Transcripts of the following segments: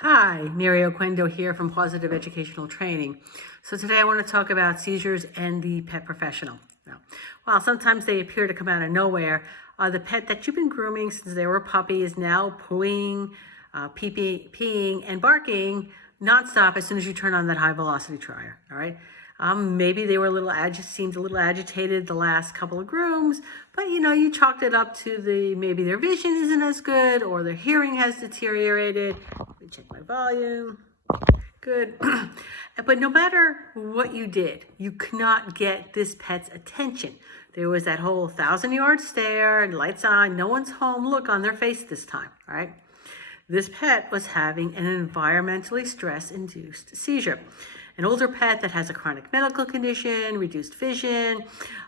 Hi, Mary Oquendo here from Positive Educational Training. So today I want to talk about seizures and the pet professional. Now, while sometimes they appear to come out of nowhere, the pet that you've been grooming since they were a puppy is now pooing, peeing, and barking nonstop as soon as you turn on that high velocity dryer. All right. Maybe they were seemed a little agitated the last couple of grooms, but you chalked it up to maybe their vision isn't as good or their hearing has deteriorated. Let me check my volume. Good. But no matter what you did, you could not get this pet's attention. There was that whole 1,000-yard stare, lights on, no one's home look on their face this time, all right? This pet was having an environmentally stress-induced seizure. An older pet that has a chronic medical condition, reduced vision,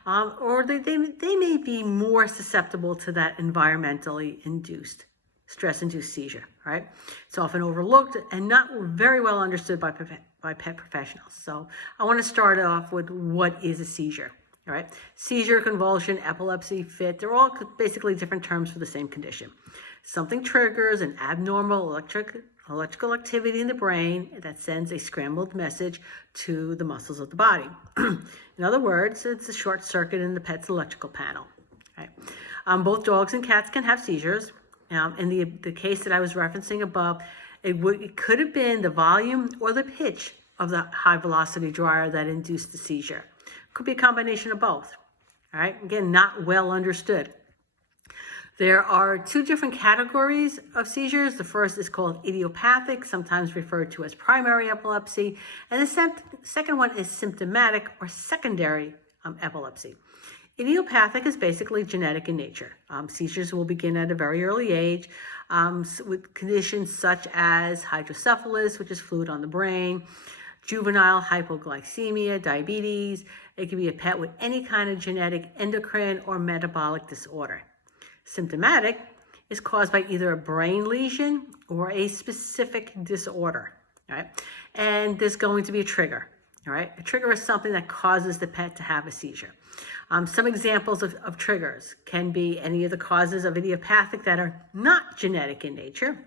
or they may be more susceptible to that environmentally induced, stress-induced seizure, right? It's often overlooked and not very well understood by pet professionals. So I want to start off with what is a seizure, all right? Seizure, convulsion, epilepsy, fit, they're all basically different terms for the same condition. Something triggers an abnormal electrical activity in the brain that sends a scrambled message to the muscles of the body. In other words, it's a short circuit in the pet's electrical panel. Right? Both dogs and cats can have seizures. In the case that I was referencing above, it could have been the volume or the pitch of the high velocity dryer that induced the seizure. Could be a combination of both. All right, again, not well understood. There are two different categories of seizures. The first is called idiopathic, sometimes referred to as primary epilepsy, and the second one is symptomatic or secondary epilepsy. Idiopathic is basically genetic in nature. Seizures will begin at a very early age with conditions such as hydrocephalus, which is fluid on the brain, juvenile hypoglycemia, diabetes. It can be a pet with any kind of genetic endocrine or metabolic disorder. Symptomatic is caused by either a brain lesion or a specific disorder, all right? And there's going to be a trigger, all right? A trigger is something that causes the pet to have a seizure. Some examples of triggers can be any of the causes of idiopathic that are not genetic in nature.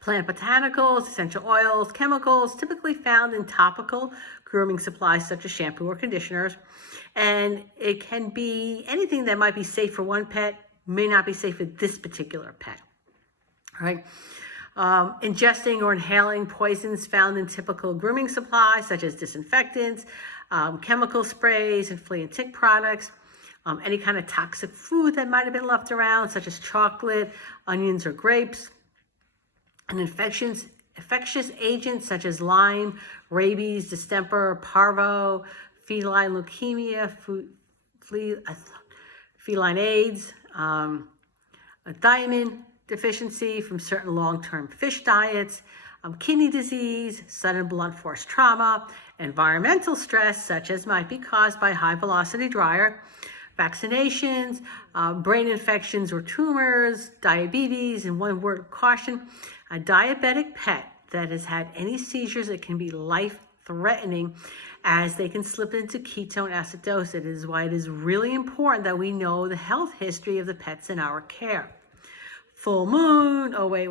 Plant botanicals, essential oils, chemicals, typically found in topical grooming supplies such as shampoo or conditioners. And it can be anything that might be safe for one pet, may not be safe for this particular pet, all right? Ingesting or inhaling poisons found in typical grooming supplies, such as disinfectants, chemical sprays, and flea and tick products, any kind of toxic food that might have been left around, such as chocolate, onions, or grapes, and infectious agents such as Lyme, rabies, distemper, parvo, feline leukemia, feline AIDS, a thiamine deficiency from certain long-term fish diets, kidney disease, sudden blunt force trauma, environmental stress such as might be caused by high velocity dryer, vaccinations, brain infections or tumors, diabetes, and one word of caution, a diabetic pet that has had any seizures, it can be life-threatening as they can slip into ketone acidosis. It is why it is really important that we know the health history of the pets in our care. Full moon, oh wait,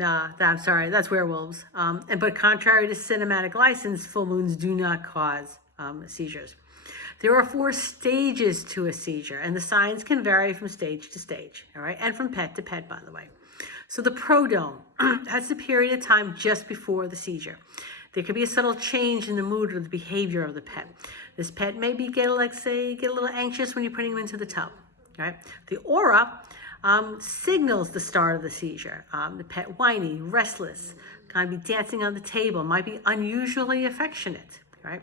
I'm sorry, that's werewolves. But contrary to cinematic license, full moons do not cause seizures. There are 4 stages to a seizure, and the signs can vary from stage to stage, all right, and from pet to pet, by the way. So the prodrome, that's the period of time just before the seizure. There could be a subtle change in the mood or the behavior of the pet. This pet may get a little anxious when you're putting him into the tub, all right? The aura signals the start of the seizure. The pet whiny, restless, kind of be dancing on the table, might be unusually affectionate, right?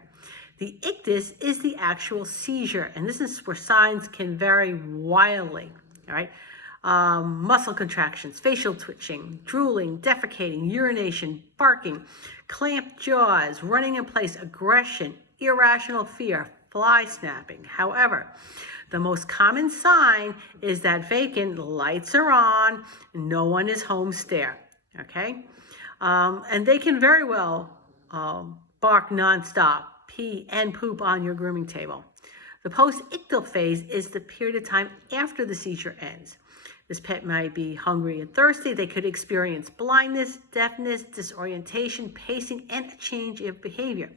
The ictus is the actual seizure, and this is where signs can vary wildly, all right? Muscle contractions, facial twitching, drooling, defecating, urination, barking, clamped jaws, running in place, aggression, irrational fear, fly snapping. However, the most common sign is that vacant, lights are on, no one is home stare, okay? And they can very well bark nonstop, pee and poop on your grooming table. The post-ictal phase is the period of time after the seizure ends. This pet might be hungry and thirsty. They could experience blindness, deafness, disorientation, pacing, and a change of behavior.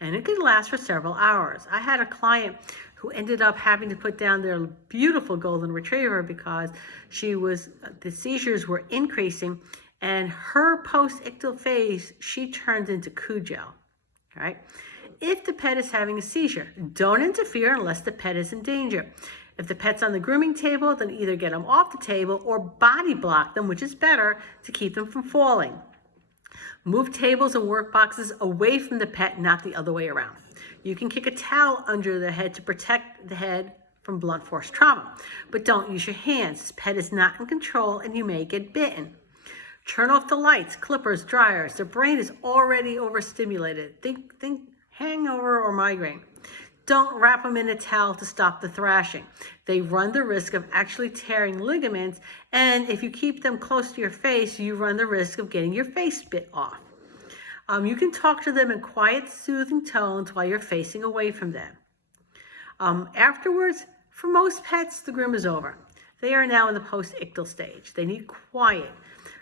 And it could last for several hours. I had a client who ended up having to put down their beautiful golden retriever because the seizures were increasing, and her post-ictal phase, she turned into Cujo. All right. If the pet is having a seizure, don't interfere unless the pet is in danger. If the pet's on the grooming table, then either get them off the table or body block them, which is better to keep them from falling. Move tables and work boxes away from the pet, not the other way around. You can kick a towel under the head to protect the head from blunt force trauma, but don't use your hands. This pet is not in control and you may get bitten. Turn off the lights, clippers, dryers. Their brain is already overstimulated. Think hangover or migraine. Don't wrap them in a towel to stop the thrashing. They run the risk of actually tearing ligaments, and if you keep them close to your face, you run the risk of getting your face bit off. You can talk to them in quiet, soothing tones while you're facing away from them. Afterwards, for most pets, the groom is over. They are now in the post-ictal stage. They need quiet.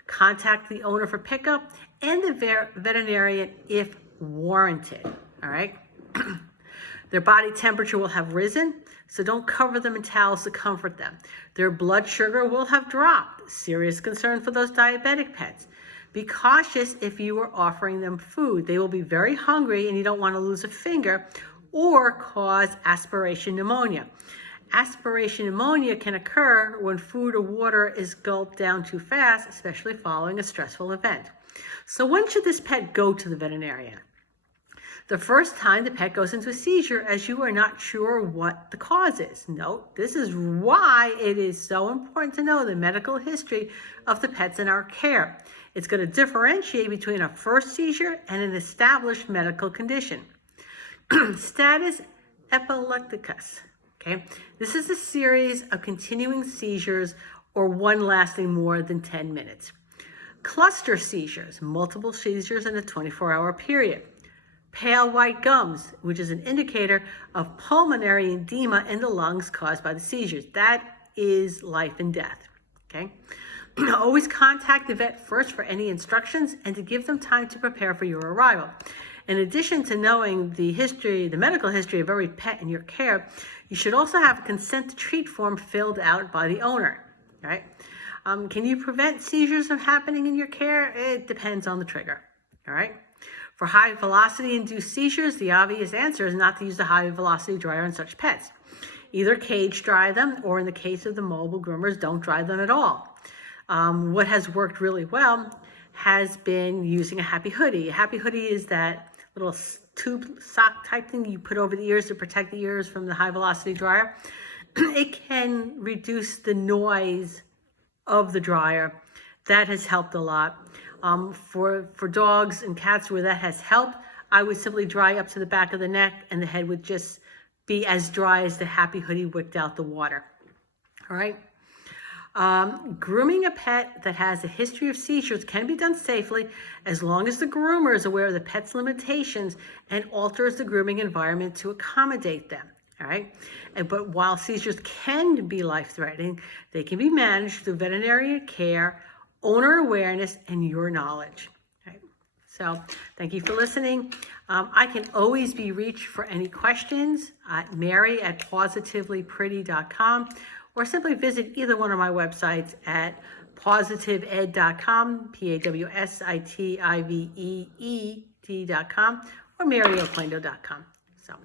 Contact the owner for pickup and the veterinarian if warranted. All right? Their body temperature will have risen, so don't cover them in towels to comfort them. Their blood sugar will have dropped. Serious concern for those diabetic pets. Be cautious if you are offering them food. They will be very hungry and you don't want to lose a finger or cause aspiration pneumonia. Aspiration pneumonia can occur when food or water is gulped down too fast, especially following a stressful event. So when should this pet go to the veterinarian? The first time the pet goes into a seizure as you are not sure what the cause is. Note, this is why it is so important to know the medical history of the pets in our care. It's going to differentiate between a first seizure and an established medical condition. Status epilepticus. Okay, this is a series of continuing seizures or one lasting more than 10 minutes. Cluster seizures, multiple seizures in a 24-hour period. Pale white gums, which is an indicator of pulmonary edema in the lungs caused by the seizures. That is life and death, okay? Always contact the vet first for any instructions and to give them time to prepare for your arrival. In addition to knowing the medical history of every pet in your care, you should also have a consent to treat form filled out by the owner, right? Can you prevent seizures from happening in your care? It depends on the trigger, all right? For high velocity induced seizures, the obvious answer is not to use the high velocity dryer on such pets. Either cage dry them, or in the case of the mobile groomers, don't dry them at all. What has worked really well has been using a happy hoodie. A happy hoodie is that little tube sock type thing you put over the ears to protect the ears from the high velocity dryer. It can reduce the noise of the dryer. That has helped a lot. For dogs and cats where that has helped, I would simply dry up to the back of the neck and the head would just be as dry as the happy hoodie wicked out the water. All right. Grooming a pet that has a history of seizures can be done safely as long as the groomer is aware of the pet's limitations and alters the grooming environment to accommodate them. All right. But while seizures can be life-threatening, they can be managed through veterinary care, owner awareness, and your knowledge. Right? So thank you for listening. I can always be reached for any questions at mary@positivelypretty.com or simply visit either one of my websites at positiveed.com, PAWSITIVEED.com, or maryoquendo.com. So